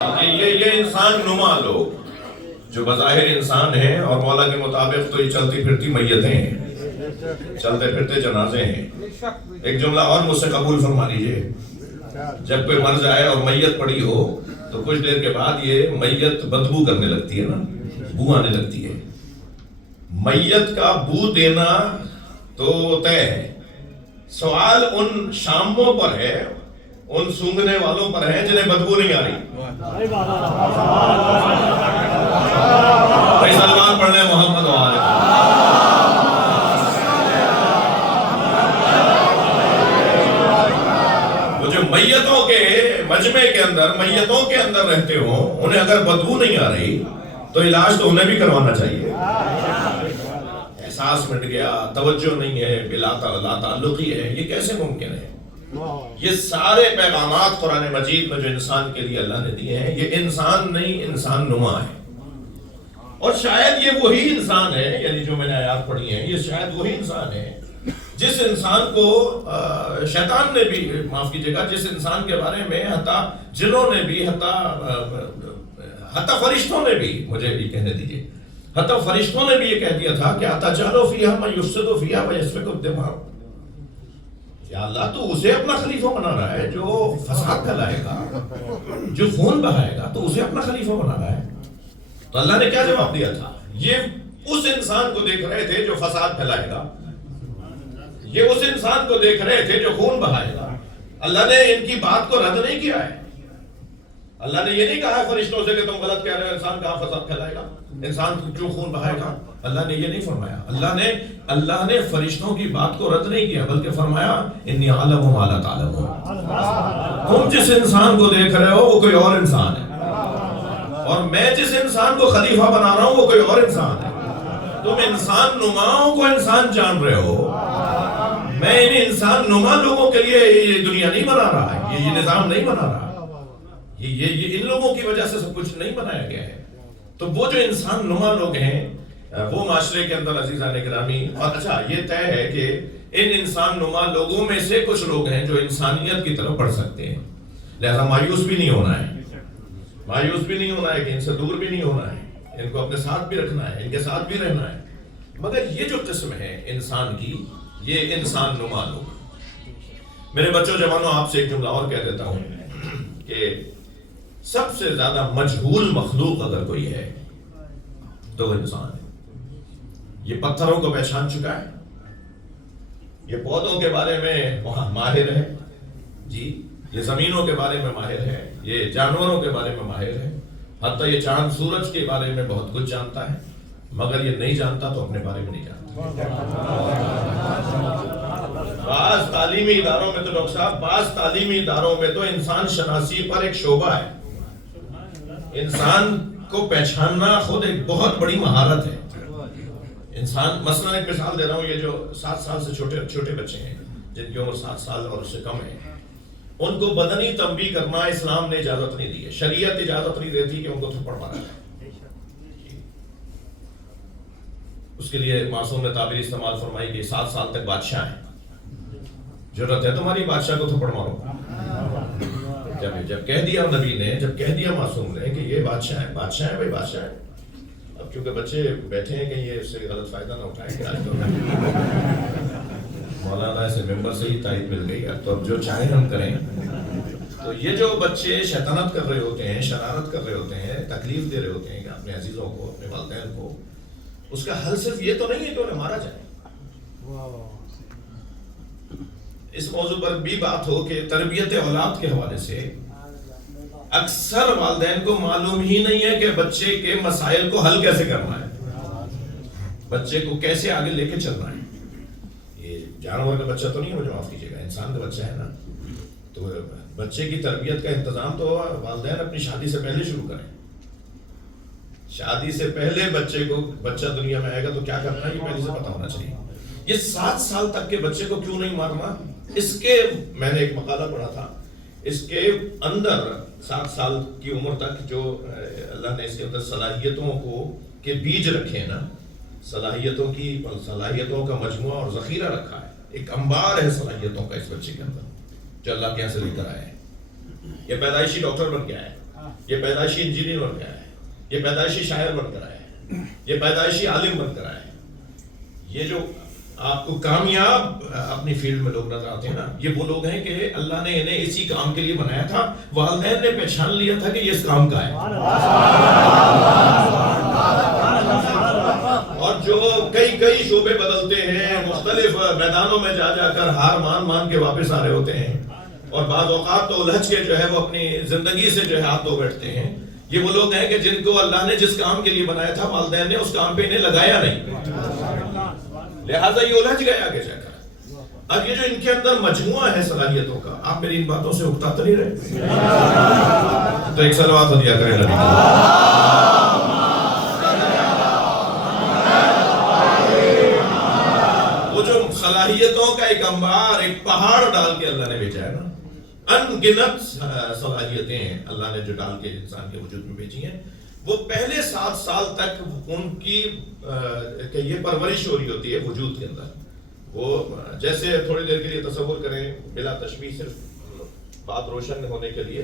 یہ انسان نما لوگ جو بظاہر انسان ہیں اور مولا کے مطابق تو یہ چلتی پھرتی میتیں ہیں، چلتے پھرتے جنازے ہیں۔ ایک جملہ اور مجھ سے قبول فرما لیجئے، جب کوئی مر جائے اور میت پڑی ہو تو کچھ دیر کے بعد یہ میت بدبو کرنے لگتی ہے نا، بو آنے لگتی ہے۔ میت کا بو دینا تو طے ہے، سوال ان شاموں پر ہے، ان سونگنے والوں پر ہے جنہیں بدبو نہیں آ رہی۔ بھائی سلمان پڑھ لیں محمد و آل وہ جو میتوں کے مجمع کے اندر، میتوں کے اندر رہتے ہوں، انہیں اگر بدبو نہیں آ رہی تو علاج تو انہیں بھی کروانا چاہیے۔ احساس مٹ گیا، توجہ نہیں ہے، بلا تعلقی ہے، یہ کیسے ممکن ہے؟ یہ سارے پیغامات قرآن مجید میں جو انسان کے لیے اللہ نے دیے ہیں، یہ انسان نہیں، انسان نما ہے۔ اور شاید یہ وہی انسان ہے، یعنی جو میں نے آیات پڑھی ہیں، یہ شاید وہی انسان ہے جس انسان کو شیطان نے بھی، معاف کیجئے گا، جس انسان کے بارے میں حتیٰ جنوں نے بھی، حتیٰ فرشتوں نے بھی، مجھے یہ کہنے دیجئے، حتیٰ فرشتوں نے بھی یہ کہہ دیا تھا کہ اتجعل فیہا من یفسد فیہا ویسفک الدماء، یا اللہ تو اسے اپنا خلیفہ بنا رہا ہے جو فساد پھیلائے گا، جو خون بہائے گا، تو اسے اپنا خلیفہ بنا رہا ہے۔ تو اللہ نے کیا جواب دیا تھا؟ یہ اس انسان کو دیکھ رہے تھے جو فساد پھیلائے گا، یہ اس انسان کو دیکھ رہے تھے جو خون بہائے گا۔ اللہ نے ان کی بات کو رد نہیں کیا ہے۔ اللہ نے یہ نہیں کہا فرشتوں سے کہ تم غلط کہہ رہے ہو، انسان کہاں فساد پھیلائے گا، انسان کیوں خون بہائے گا۔ اللہ نے یہ نہیں فرمایا۔ اللہ نے فرشتوں کی بات کو رد نہیں کیا، بلکہ فرمایا انی اعلم ما لا تعلمون، تم جس انسان کو دیکھ رہے ہو وہ کوئی اور انسان ہے، اور میں جس انسان کو خلیفہ بنا رہا ہوں وہ کوئی اور انسان ہے۔ تم انسان نماؤں کو انسان جان رہے ہو، میں ان انسان نما لوگوں کے لیے یہ دنیا نہیں بنا رہا، یہ نظام نہیں بنا رہا، یہ ان لوگوں کی وجہ سے سب کچھ نہیں بنایا گیا ہے۔ تو وہ جو انسان نما لوگ ہیں وہ معاشرے کے اندر عزیزان گرامی، اور اچھا یہ طے ہے کہ ان انسان نما لوگوں میں سے کچھ لوگ ہیں جو انسانیت کی طرف بڑھ سکتے ہیں، لہذا مایوس بھی نہیں ہونا ہے، مایوس بھی نہیں ہونا ہے کہ ان سے دور بھی نہیں ہونا ہے، ان کو اپنے ساتھ بھی رکھنا ہے، ان کے ساتھ بھی رہنا ہے۔ مگر یہ جو قسم ہے انسان کی، یہ انسان نما لوگ، میرے بچوں جوانوں، آپ سے ایک جملہ اور کہہ دیتا ہوں کہ سب سے زیادہ مجہول مخلوق اگر کوئی ہے تو وہ انسان ہے۔ یہ پتھروں کو پہچان چکا ہے، یہ پودوں کے بارے میں ماہر ہے، جی یہ زمینوں کے بارے میں ماہر ہے، یہ جانوروں کے بارے میں ماہر ہے، حتیٰ یہ چاند سورج کے بارے میں بہت کچھ جانتا ہے، مگر یہ نہیں جانتا تو اپنے بارے میں نہیں جانتا۔ بعض تعلیمی اداروں میں تو ڈاکٹر صاحب، بعض تعلیمی اداروں میں تو انسان شناسی پر ایک شعبہ ہے، انسان کو پہچاننا خود ایک بہت بڑی مہارت ہے۔ انسان، مثلا ایک مثال دے رہا ہوں، یہ جو 7 سال سے چھوٹے بچے ہیں، جن کی عمر 7 سال اور اس سے کم ہے، ان کو بدنی تنبیہ کرنا اسلام نے اجازت نہیں دی ہے، شریعت اجازت نہیں دیتی کہ ان کو تھپڑ مارا جائے۔ اس کے لیے معصوم نے تعبیر استعمال فرمائی کہ 7 سال تک بادشاہ ہیں، ضرورت ہے تمہاری بادشاہ کو تھپڑ مارو۔ جب کہہ دیا نبی نے، جب کہہ دیا معصوم نے کہ یہ بادشاہ ہے، بادشاہ ہے بھائی، بادشاہ ہے۔ اب چونکہ بچے بیٹھے ہیں کہ یہ اس سے غلط فائدہ نہ اٹھائیں کہ آج تو مولانا سے ممبر سے ہی تائید مل گئی، اب تو اب جو چاہیں ہم کریں۔ تو یہ جو بچے شیطنت کر رہے ہوتے ہیں، شرارت کر رہے ہوتے ہیں، تکلیف دے رہے ہوتے ہیں کہ اپنے عزیزوں کو، اپنے والدین کو، اس کا حل صرف یہ تو نہیں ہے کہ انہیں مارا جائے۔ اس موضوع پر بھی بات ہو کہ تربیت اولاد کے حوالے سے اکثر والدین کو معلوم ہی نہیں ہے کہ بچے کے مسائل کو حل کیسے کرنا ہے، بچے کو کیسے آگے لے کے چلنا ہے۔ یہ جانور کا بچہ تو نہیں ہے، مجھے معاف کیجیے گا، انسان کا بچہ ہے نا، تو بچے کی تربیت کا انتظام تو والدین اپنی شادی سے پہلے شروع کریں۔ شادی سے پہلے بچہ دنیا میں آئے گا تو کیا کرنا ہے یہ پہلے سے پتا ہونا چاہیے۔ یہ 7 سال تک کے بچے کو کیوں نہیں مارنا، اس کے میں نے ایک مقالہ پڑھا تھا، اس کے اندر 7 سال کی عمر تک جو اللہ نے اس کے اندر صلاحیتوں کے بیج رکھے ہیں نا، صلاحیتوں کا مجموعہ اور ذخیرہ رکھا ہے، ایک انبار ہے صلاحیتوں کا اس بچے کے اندر جو اللہ کے یہاں سے لے کر آئے ہیں۔ یہ پیدائشی ڈاکٹر بن کے آیا ہے، یہ پیدائشی انجینئر بن گیا ہے، یہ پیدائشی شاعر بن کر آیا ہے، یہ پیدائشی عالم بن کر آیا ہے. یہ جو آپ کو کامیاب اپنی فیلڈ میں لوگ نظر آتے ہیں نا، یہ وہ لوگ ہیں کہ اللہ نے انہیں اسی کام کے لیے بنایا تھا. والدین نے پہچان لیا تھا کہ یہ اس کام کا ہے. اور جو کئی شعبے بدلتے ہیں، مختلف میدانوں میں جا جا کر ہار مان کے واپس آ رہے ہوتے ہیں، اور بعض اوقات تو الجھ کے جو ہے وہ اپنی زندگی سے جو ہے ہاتھ دھو بیٹھتے ہیں. یہ وہ لوگ ہیں کہ جن کو اللہ نے جس کام کے لیے بنایا تھا والدین نے اس کام پہ انہیں لگایا نہیں، لہٰذا یہ الجھ گئے آگے جا کر. اب یہ جو ان کے اندر مجموعہ ہے صلاحیتوں کا، آپ میری ان باتوں سے اکتا تو نہیں رہے؟ تو ایک صلوات ہو دیا کریں نبی کو. وہ جو صلاحیتوں کا ایک انبار، ایک پہاڑ ڈال کے اللہ نے بھیجا ہے نا، ان گنت صلاحیتیں اللہ نے جو ڈال کے انسان کے وجود میں بھیجی ہیں، وہ پہلے 7 سال تک ان کی کہ یہ پرورش ہو رہی ہوتی ہے وجود کے اندر. وہ جیسے تھوڑی دیر کے لیے تصور کریں، بلا تشبیہ صرف بات روشن ہونے کے لیے،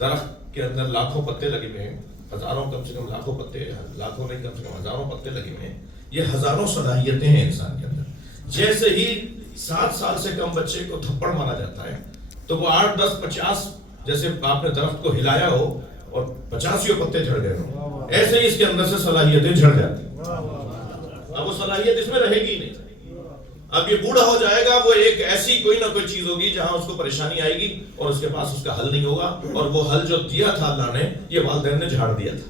درخت کے اندر لاکھوں پتے لگے ہوئے ہیں، ہزاروں کم سے کم لاکھوں پتے، لاکھوں نہیں کم سے کم ہزاروں پتے لگے ہوئے ہیں. یہ ہزاروں صلاحیتیں ہیں انسان کے اندر. جیسے ہی 7 سال سے کم بچے کو تھپڑ مارا جاتا ہے تو وہ 8 10 50 جیسے آپ نے درخت کو ہلایا ہو اور 85 پتے جھڑ گئے ہوں، ایسے ہی اس کے اندر سے صلاحیتیں جھڑ جاتی ہیں. اب وہ صلاحیت اس میں رہے گی نہیں. اب یہ بوڑھا ہو جائے گا، وہ ایک ایسی کوئی نہ کوئی چیز ہوگی جہاں اس کو پریشانی آئے گی اور اس کے پاس اس کا حل نہیں ہوگا. اور وہ حل جو دیا تھا اللہ نے، یہ والدین نے جھاڑ دیا تھا،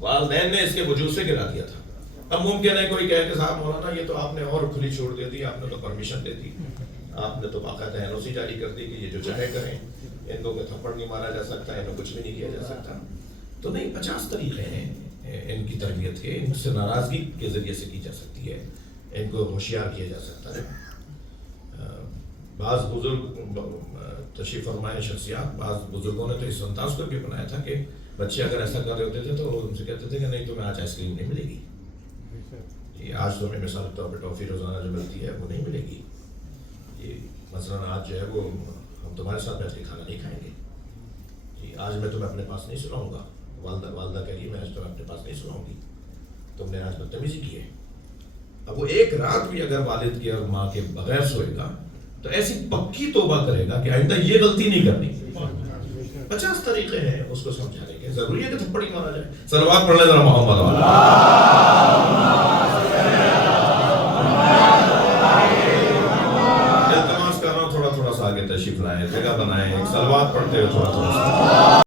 والدین نے اس کے وجود سے گرا دیا تھا. اب ممکن ہے کوئی کہے کہ صاحب مولانا یہ تو آپ نے اور کھلی چھوڑ دے دی، آپ نے تو پرمیشن دے دی، آپ نے تو باقاعدہ NOC جاری کر دی کہ یہ جو چاہے کریں، ان کو تھپڑ نہیں مارا جا سکتا، ان کو کچھ بھی نہیں کیا جا سکتا. تو نہیں، 50 طریقے ہیں ان کی تربیت کے. ان سے ناراضگی کے ذریعے سے کی جا سکتی ہے، ان کو ہوشیار کیا جا سکتا ہے. بعض بزرگ تشریف فرمائے شخصیات، بعض بزرگوں نے تو اس انداز کو بھی بنایا تھا کہ بچے اگر ایسا کر رہے ہوتے تھے تو ان سے کہتے تھے کہ نہیں تمہیں آج آئس کریم نہیں ملے گی، آج تمہیں مثال طور پہ ٹافی روزانہ جو ملتی ہے وہ نہیں ملے گی، یہ مثلاً آج جو ہے وہ ہم تمہارے ساتھ بیٹھ کے کھانا نہیں کھائیں گے، جی آج میں تمہیں اپنے پاس نہیں سلاؤں گا. والدہ کہہ رہی ہے میں آج تمہیں اپنے پاس نہیں سلاؤں گی، تم نے آج بدتمیزی کی ہے. اب وہ ایک رات بھی اگر والد کے اور ماں کے بغیر سوئے گا تو ایسی پکی توبہ کرے گا کہ آئندہ یہ غلطی نہیں کرنی. 50 طریقے ہیں اس کو سمجھانے کے. ضروری ہے کہ تھپڑی مارا جائے؟ صلوات پڑھ لیں ذرا محمد والا. التماس کر رہا ہوں تھوڑا تھوڑا سا آگے تشریف لائیں، جگہ بنائیں، صلوات پڑھتے ہوئے تھوڑا تھوڑا سا.